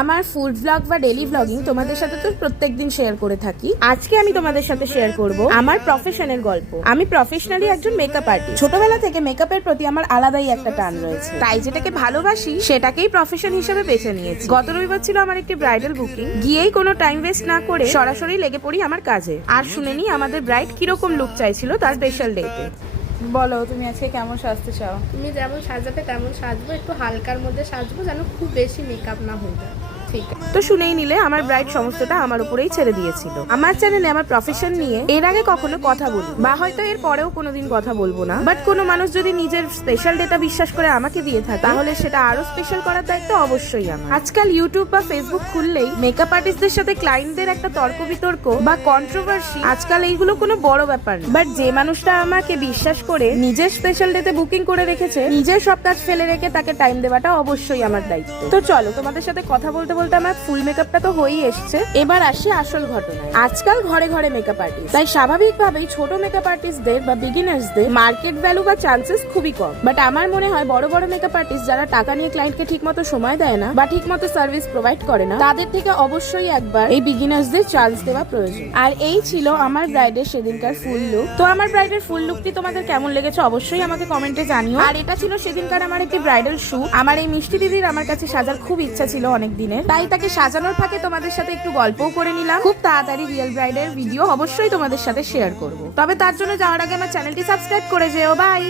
আমার food blog বা daily blogging তোমাদের সাথে তো প্রত্যেকদিন শেয়ার করে থাকি। আজকে আমি তোমাদের সাথে শেয়ার করব আমার প্রফেশনের গল্প। আমি প্রফেশনালি একজন মেকআপ আর্টিস্ট। ছোটবেলা থেকে মেকআপের প্রতি আমার আলাদাই একটা টান রয়েছে, তাই যেটাকে ভালোবাসি সেটাকেই প্রফেশন হিসেবে বেছে নিয়েছি। গত রবিবার ছিল আমার একটি ব্রাইডাল বুকিং, গিয়েই কোনো টাইম ওয়েস্ট না করে সরাসরি লেগে পড়ি আমার কাজে। আর শুনে নি আমাদের ব্রাইড কিরকম লুক চাইছিল তার স্পেশাল ডেতে। বলো তুমি আজকে কেমন সাজতে চাও? তুমি যেমন সাজাবে তেমন সাজবো, একটু হালকার মধ্যে সাজবো, যেন খুব বেশি মেকআপ না হয়ে যায়। ঠিক তো শুনেই নিলে আমার ব্রাইড সমস্তটা আমার উপরেই ছেড়ে দিয়েছিল। আমার চ্যানেলে আমার প্রফেশন নিয়ে এর আগে কখনো কথা বলি বা হয়তো এর পরেও কোনোদিন কথা বলবো না, বাট কোনো মানুষ যদি নিজের স্পেশাল ডেটা বিশ্বাস করে আমাকে দিয়ে থাকে তাহলে সেটা আরো স্পেশাল করার দায়িত্ব অবশ্যই আমার। আজকাল ইউটিউব বা ফেসবুক খুললেই মেকআপ আর্টিস্টদের সাথে ক্লায়েন্টদের একটা তর্ক বিতর্ক বা কন্ট্রোভার্সি, আজকাল এইগুলো কোনো বড় ব্যাপার না। বাট যে মানুষটা আমাকে বিশ্বাস করে নিজের স্পেশাল ডেতে বুকিং করে রেখেছে, নিজের সব কাজ ফেলে রেখে তাকে টাইম দেওয়াটা অবশ্যই আমার দায়িত্ব। তো চলো তোমাদের সাথে কথা বলতে বলতে আমার ফুল মেকআপটা তো হয়েই এসছে, এবার আসি আসল ঘটনায়। আজকাল ঘরে ঘরে মেকআপ আর্টিস্ট, তাই স্বাভাবিকভাবেই ছোট মেকআপ আর্টিস্টদের বা বিগিনার্সদের মার্কেট ভ্যালু বা চান্সেস খুবই কম। বাট আমার মনে হয় বড় বড় মেকআপ আর্টিস্ট যারা টাকা নিয়ে ক্লায়েন্টকে ঠিকমতো সময় দেয় না বা ঠিকমতো সার্ভিস প্রোভাইড করে না, তাদের থেকে অবশ্যই একবার এই বিগিনার্সদের চান্স দেওয়া প্রয়োজন। আর এই ছিল আমার ব্রাইডের সেদিনকার ফুল লুক। তো আমার ব্রাইডের ফুল লুকটি তোমাদের কেমন লেগেছে অবশ্যই আমাকে কমেন্টে জানিও। আর এটা ছিল সেদিনকার আমার একটি ব্রাইডাল শুট। আমার এই মিষ্টি দিদির আমার কাছে সাজার খুব ইচ্ছা ছিল অনেক দিনের, তাই তাকে সাজানোর ফাঁকে তোমাদের সাথে একটু গল্পও করে নিলাম। খুব তাড়াতাড়ি রিয়েল ব্রাইডের ভিডিও অবশ্যই তোমাদের সাথে শেয়ার করব, তবে তার জন্য যাওয়ার আগে আমার চ্যানেলটি সাবস্ক্রাইব করে যেও। বাই।